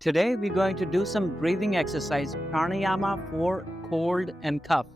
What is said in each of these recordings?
Today we're going to do some breathing exercise, pranayama for cold and cough.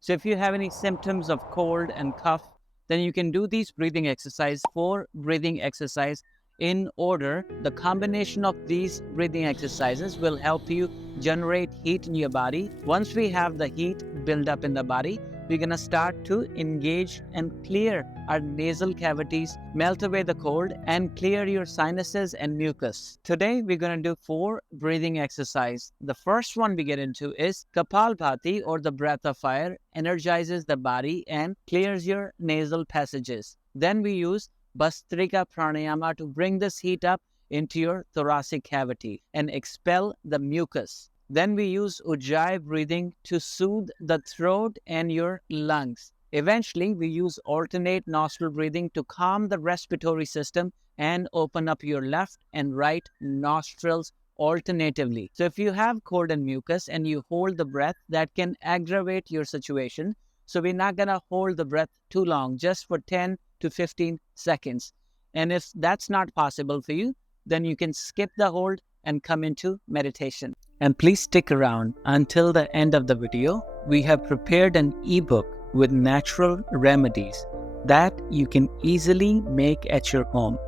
So if you have any symptoms of cold and cough, then you can do these breathing exercise, 4 breathing exercise in order. The combination of these breathing exercises will help you generate heat in your body. Once we have the heat build up in the body, we're going to start to engage and clear our nasal cavities, melt away the cold, and clear your sinuses and mucus. Today, we're going to do 4 breathing exercise. The first one we get into is Kapalbhati, or the breath of fire, energizes the body and clears your nasal passages. Then we use Bhastrika Pranayama to bring this heat up into your thoracic cavity and expel the mucus. Then we use Ujjayi breathing to soothe the throat and your lungs. Eventually, we use alternate nostril breathing to calm the respiratory system and open up your left and right nostrils alternatively. So if you have cold and mucus and you hold the breath, that can aggravate your situation. So we're not going to hold the breath too long, just for 10 to 15 seconds. And if that's not possible for you, then you can skip the hold and come into meditation. And please stick around until the end of the video. We have prepared an ebook with natural remedies that you can easily make at your home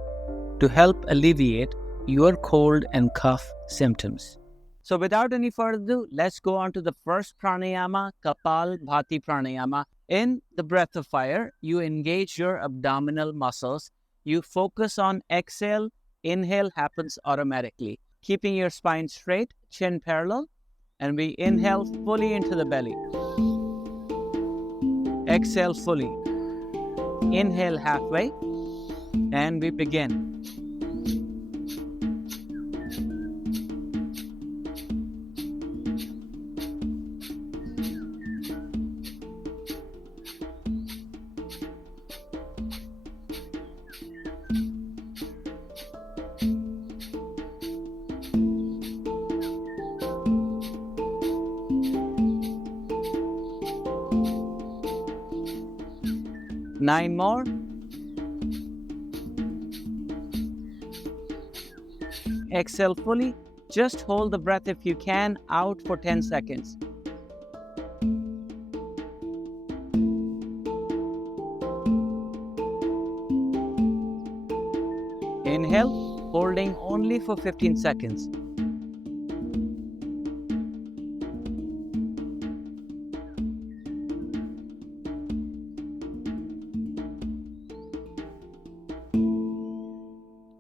to help alleviate your cold and cough symptoms. So without any further ado, let's go on to the first pranayama, Kapalbhati Pranayama. In the breath of fire, you engage your abdominal muscles. You focus on exhale. Inhale happens automatically, keeping your spine straight, chin parallel, and we inhale fully into the belly. Exhale fully. Inhale halfway, and we begin. Nine more. Exhale fully. Just hold the breath if you can, out for 10 seconds. Inhale, holding only for 15 seconds.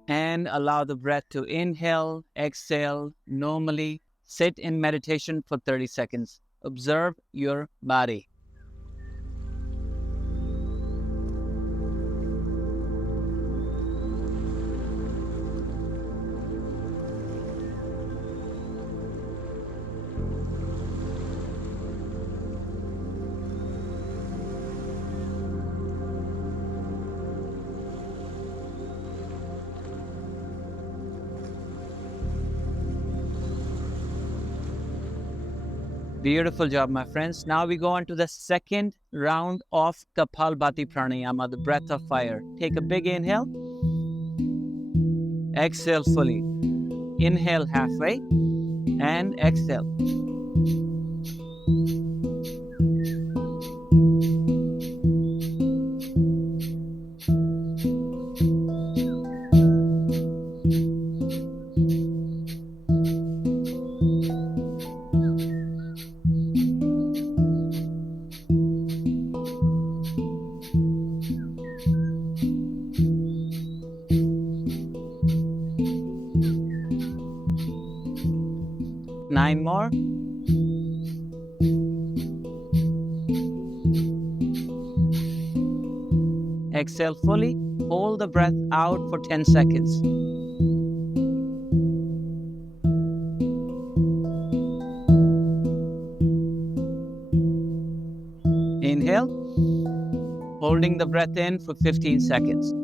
And allow the breath to inhale, exhale normally. Sit in meditation for 30 seconds. Observe your body. Beautiful job, my friends. Now we go on to the second round of Kapalbhati Pranayama, the breath of fire. Take a big inhale. Exhale fully. Inhale halfway and exhale. Nine more. Exhale fully. Hold the breath out for 10 seconds. Inhale, holding the breath in for 15 seconds.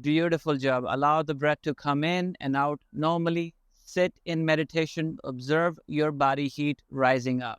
Beautiful job. Allow the breath to come in and out normally. sit in meditation, observe your body heat rising up.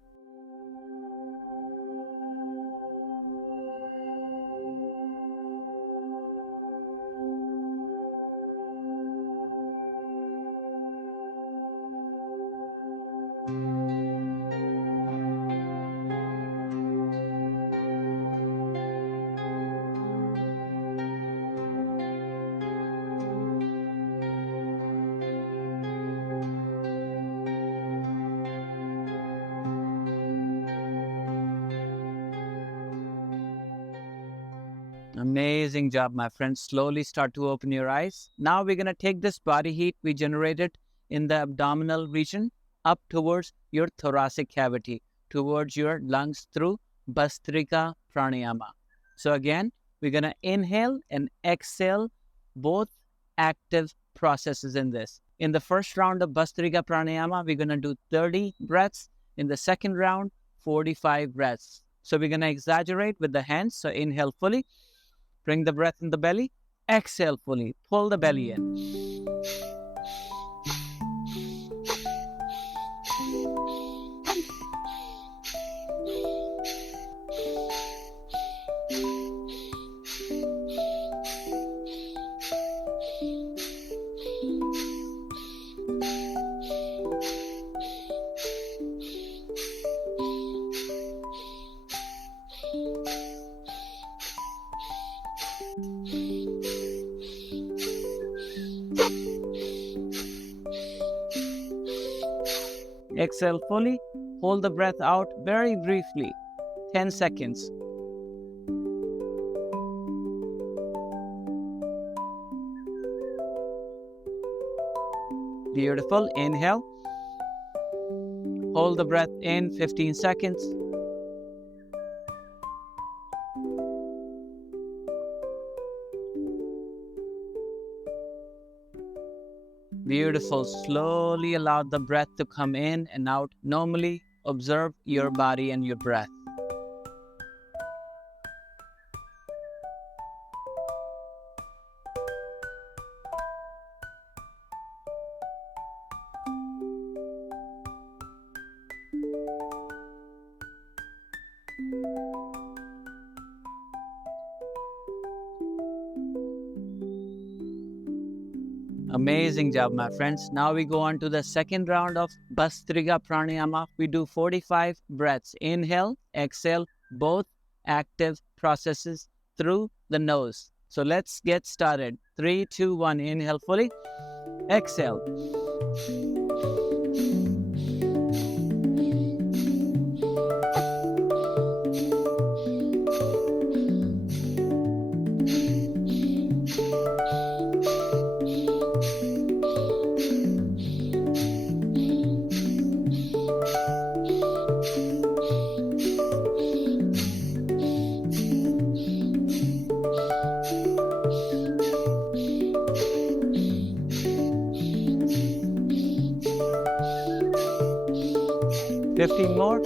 Amazing job, my friends. Slowly start to open your eyes. Now we're going to take this body heat we generated in the abdominal region up towards your thoracic cavity, towards your lungs through Bhastrika Pranayama. So again, we're going to inhale and exhale, both active processes in this. In the first round of Bhastrika Pranayama, we're going to do 30 breaths. In the second round, 45 breaths. So we're going to exaggerate with the hands. So inhale fully. Bring the breath in the belly. Exhale fully. Pull the belly in. Exhale fully. Hold the breath out very briefly. 10 seconds. Beautiful. Inhale. Hold the breath in 15 seconds. Beautiful. Slowly allow the breath to come in and out. Normally observe your body and your breath. Amazing job, my friends. Now we go on to the second round of Bhastrika Pranayama. We do 45 breaths. Inhale, exhale, both active processes through the nose. So let's get started. 3, 2, 1. Inhale fully. Exhale. Fifteen more.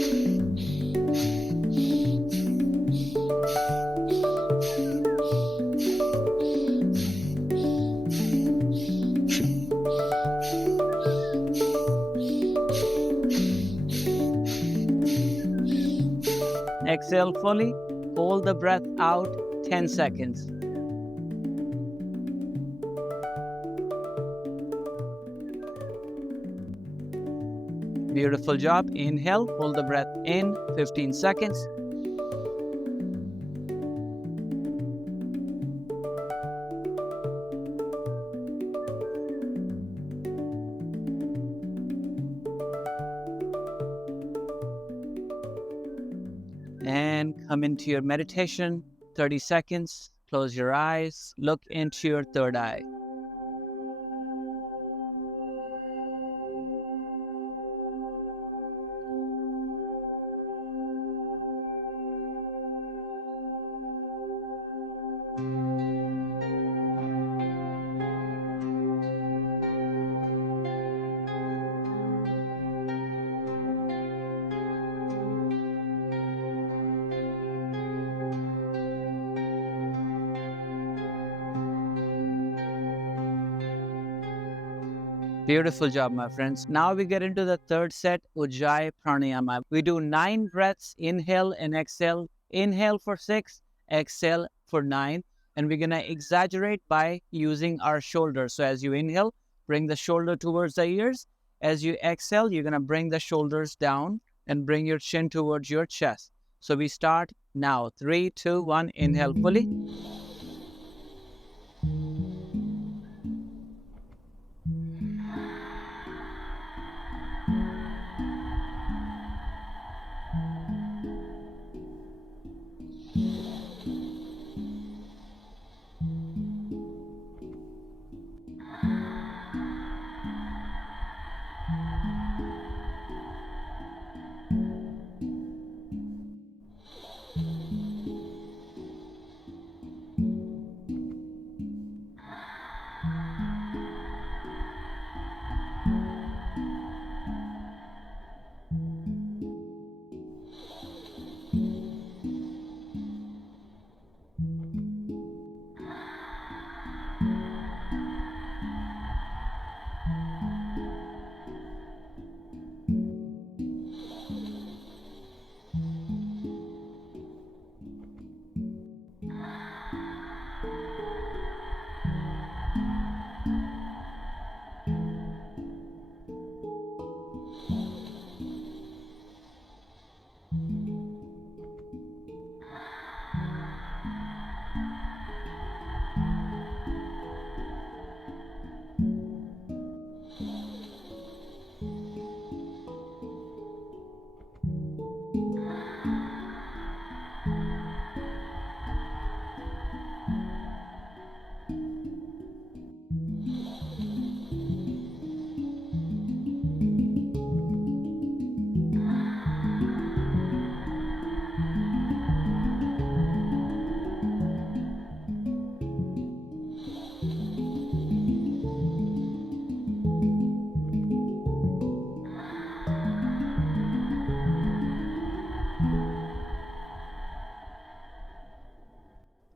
Exhale fully. Hold the breath out 10 seconds. Beautiful job. Inhale, hold the breath in 15 seconds. And come into your meditation, 30 seconds. Close your eyes, look into your third eye. Beautiful job, my friends. Now we get into the third set, Ujjayi Pranayama. We do 9 breaths, inhale and exhale. Inhale for 6, exhale for 9. And we're going to exaggerate by using our shoulders. So as you inhale, bring the shoulder towards the ears. As you exhale, you're going to bring the shoulders down and bring your chin towards your chest. So we start now. 3, 2, 1. Inhale fully.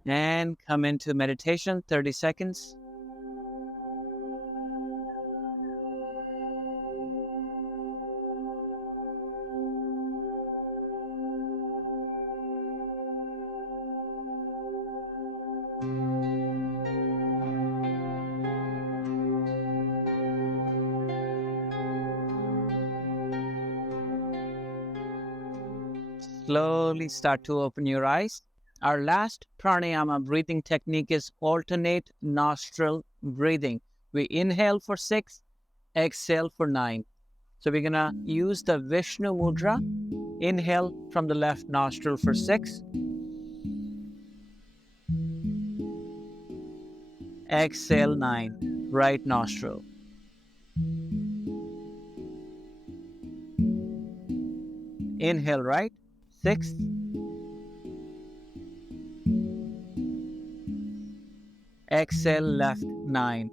And come into meditation, 30 seconds. Slowly start to open your eyes. Our last pranayama breathing technique is alternate nostril breathing. We inhale for 6, exhale for 9. So we're going to use the Vishnu Mudra. Inhale from the left nostril for 6. Exhale 9, right nostril. Inhale right, 6. Exhale left, 9.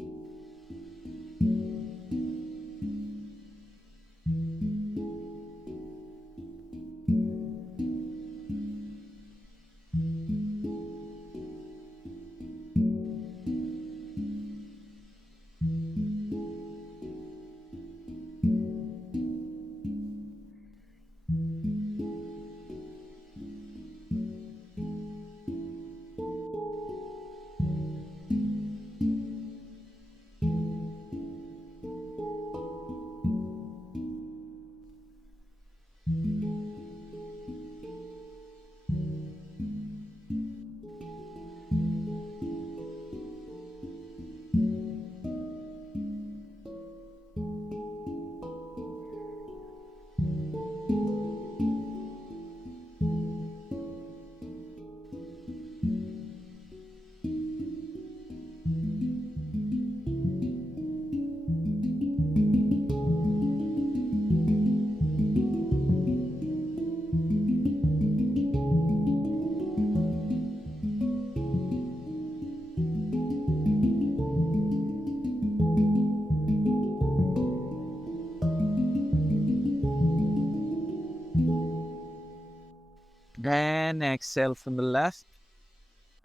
Then exhale from the left.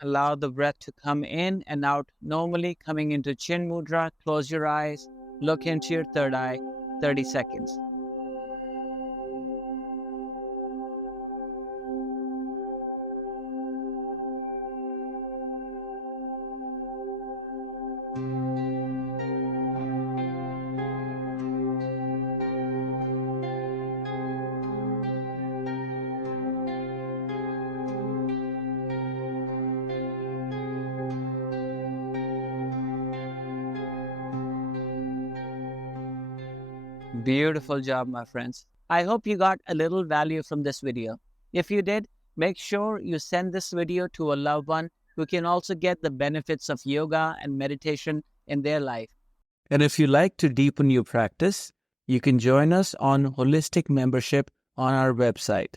Allow the breath to come in and out normally, coming into Chin Mudra. Close your eyes. Look into your third eye, 30 seconds. Beautiful job, my friends. I hope you got a little value from this video. If you did, make sure you send this video to a loved one who can also get the benefits of yoga and meditation in their life. And if you like to deepen your practice, you can join us on Holistic Membership on our website.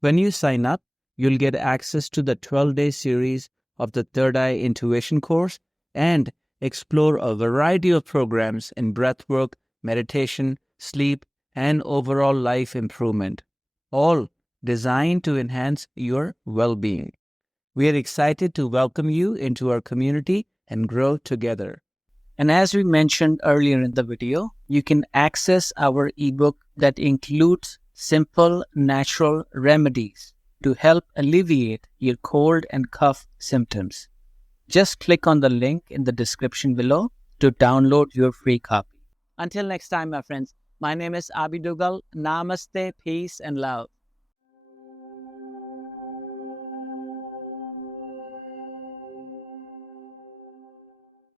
When you sign up, you'll get access to the 12-day series of the Third Eye Intuition course and explore a variety of programs in breathwork, meditation, sleep, and overall life improvement, all designed to enhance your well-being. We are excited to welcome you into our community and grow together. And as we mentioned earlier in the video, you can access our ebook that includes simple, natural remedies to help alleviate your cold and cough symptoms. Just click on the link in the description below to download your free copy. Until next time, my friends, my name is Abhi Duggal. Namaste, peace, and love.